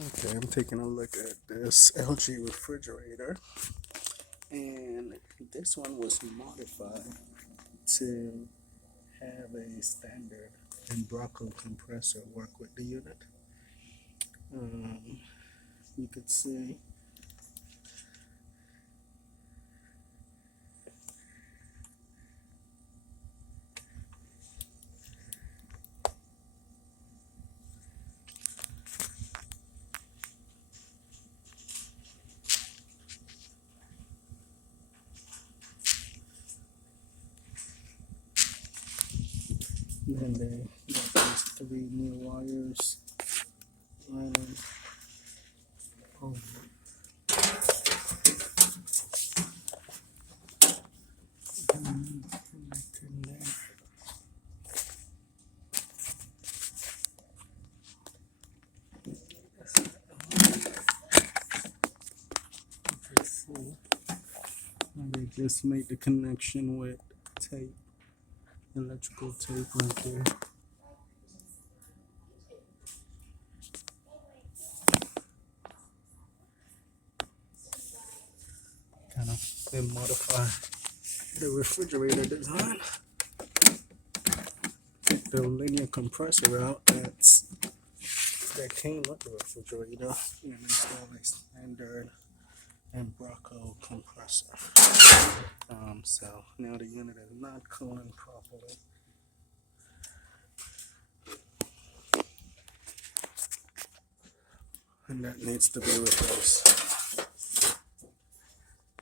Okay, I'm taking a look at this LG refrigerator, and this one was modified to have a standard Embraco compressor work with the unit. Um, you could see then they got these three new wires running over. Connecting there. Let's see. And they just made the connection with tape, electrical tape right there. Kind of been modified the refrigerator design. Take the linear compressor out that came with the refrigerator and install a standard Embraco compressor. So now the unit is not cooling properly. And that needs to be replaced.